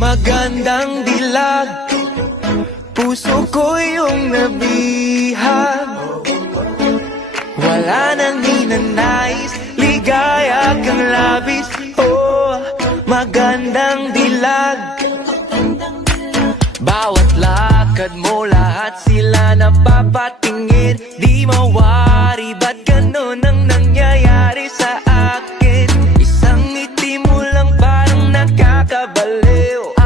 Magandang dilag, puso ko yung nabihag. Wala nang ninanais, ligaya kang labis. Oh, magandang dilag. Bawat lakad mo, lahat sila napapatingin. Di mawari, ba't ganun ang nangyayari sa akin? Isang ngiti mo lang parang nakakabaliw.